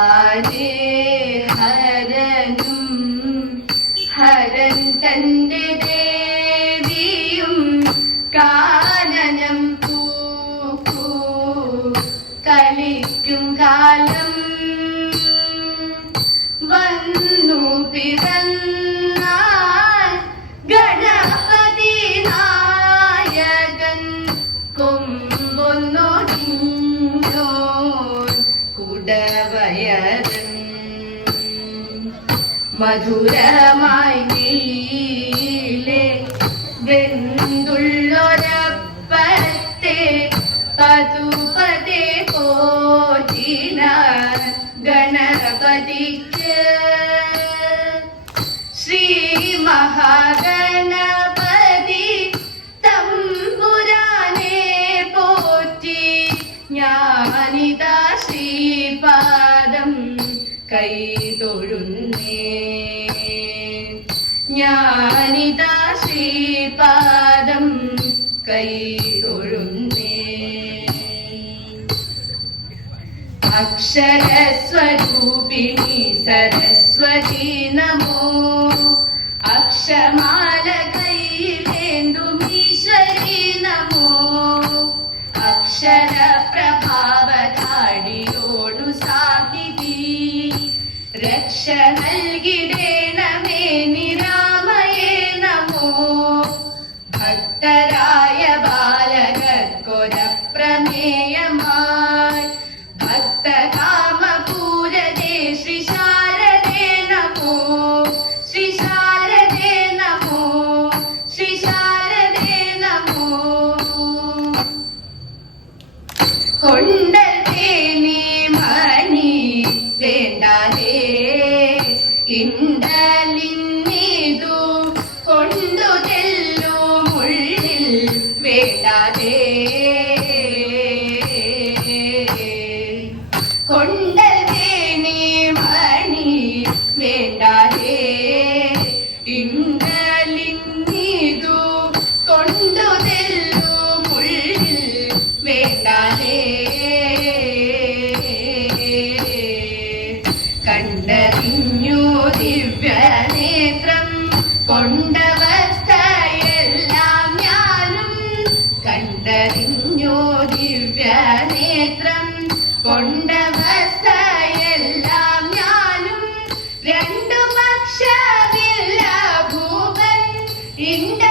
ആരേ ഹരനും ഹരൻ തന്റെ ദേവിയും കാനനം പൂക്കൂ കളിക്കും കാലം മധുരമായി നീളെ വെന്തുള്ളൊരപ്പത്തെ പതുപതേ പോറ്റിന ഗണപതിക്ക്. ശ്രീ മഹാഗണപതി ശ്രീപാദം കൈതൊഴുന്നേ. ഞാനിതാ ശ്രീപാദം കൈതൊഴുന്നേ. അക്ഷരസ്വരൂപിണി സരസ്വതി നമോ. അക്ഷമാല കൈയിലേന്തുമീശ്വരി നമോ. അക്ഷര പ്രഭാവകാടിയോടു സാഹിതി രക്ഷ കൊണ്ടൽ നീ മണി? വേണ്ടാതേ. ഇണ്ടലിന്നിതു കൊണ്ടു ചെല്ലും ഉള്ളിൽ വേണ്ടാതേ Segunda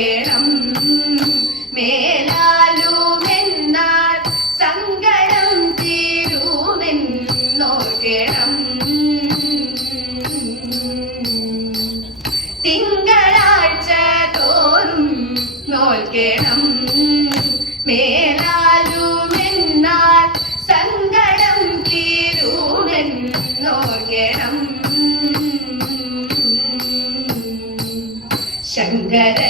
നോൽക്കണം മേലാലുമെന്നാൽ സങ്കടം തീരുമെന്നോർക്കണം. തിങ്കളാഴ്ച തോറും നോൽക്കണം. മേലാലുമെന്നാൽ സങ്കടം തീരുമെന്നോർക്കണം. ശങ്കരന്റെ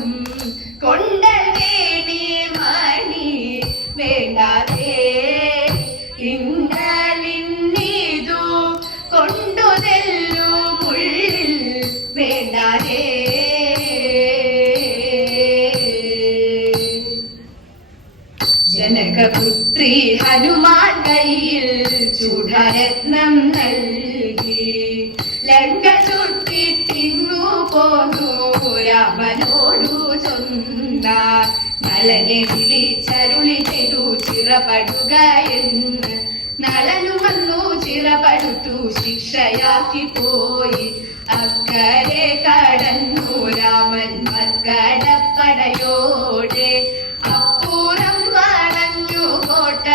ചാലും കൊണ്ടേണി മണി ജനകപുത്രി ഹനുമാൻ കയ്യിൽ ചൂടരത്നം നൽകി. ലങ്ക ചുട്ടിട്ടിങ്ങു പോന്നു രാമനോടു ചൊന്ന നളനെ ചെയ്തു ചിറപടുക എന്ന്. നളനു വന്നു ചിറപടുത്തു ശിക്ഷയാക്കി പോയി. അക്കരെ കടന്നു രാമൻ മക്കടപ്പടയോടെ അപ്പൂരം വളഞ്ഞു കോട്ട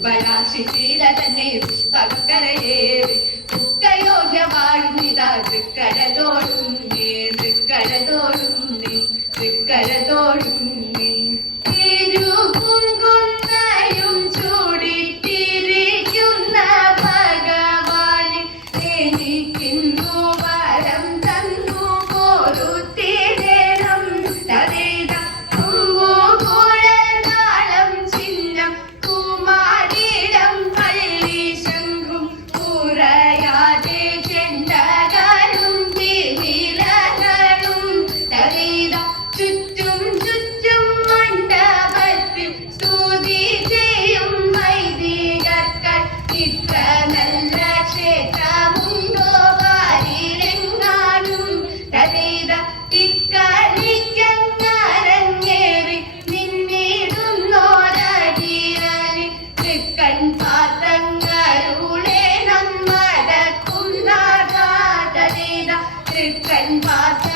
ദുർബലാക്ഷി തീര തന്നെ പുഷ്പകരയേറി ദുഃഖയോഗ്യമാഴുന്നിതാ തൃക്കരതോടുന്നേ തൃക്കരതോടുന്നേ Sit and party.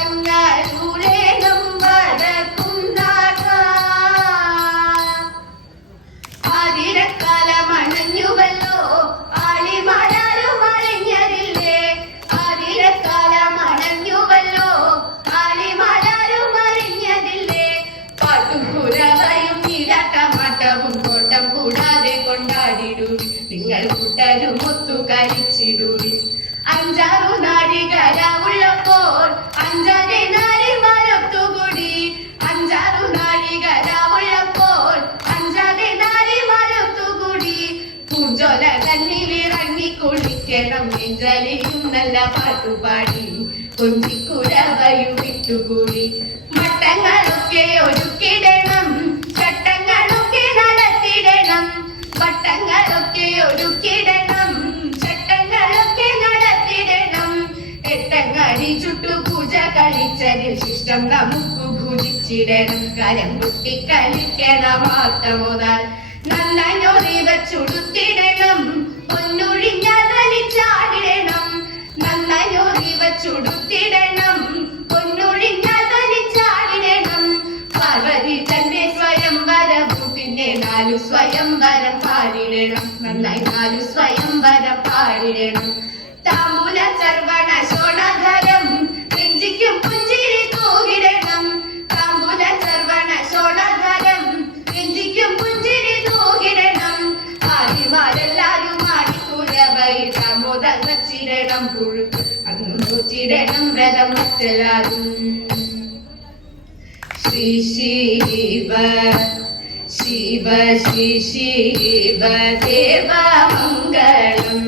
കുളിക്കണം നെഞ്ചലിയും നല്ല പാട്ടുപാടി. കൊഞ്ചിക്കുരവയും വിട്ടുകൂടി. മട്ടങ്ങളൊക്കെ ഒരുക്കിടണം ചട്ടങ്ങളൊക്കെ നടത്തിടണം. വട്ടങ്ങളൊക്കെ ഒരുക്കിടണം ചട്ടങ്ങളൊക്കെ നടത്തിടണം. എട്ടങ്ങാടി ചുട്ടു പൂജ കളിച്ചതിൽ ശിഷ്ടം നമുക്ക് ഭുജിച്ചിടണം. കരം കുത്തി കളിക്കണം ആത്തമുതൽ നന്നൊറി വച്ചുടുത്തിടണം പൊന്നൊഴിഞ്ഞ വലിച്ചാടിടണം നന്നൊറി വച്ചുടുത്തിടണം പൊന്നൊഴിഞ്ഞ പാർവതി തന്റെ സ്വയം വരവും. പിന്നെ നാലു സ്വയം വരം പാടിടണം. നാലു സ്വയം വരം പാടിടണം. താമ്പൂല സർവണ ശോണധരം നെഞ്ചിക്കും വച്ചിടണം പുഴുക്ക് നോച്ചിടണം വ്രതം വച്ചെല്ലാരും ശ്രീ ശിവ ശിവ ശ്രീ ശിവ ദേവ മംഗളം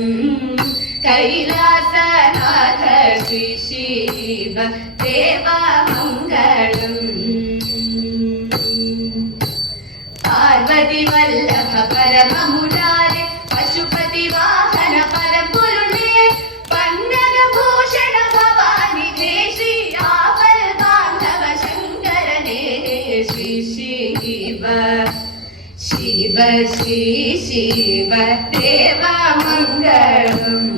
കൈലാസനാഥ ശ്രീ ശിവ ദേവ മംഗളം പാർവതി വല്ലഭ ശിവ ശ്രീ ശിവ ദേവ മംഗളം.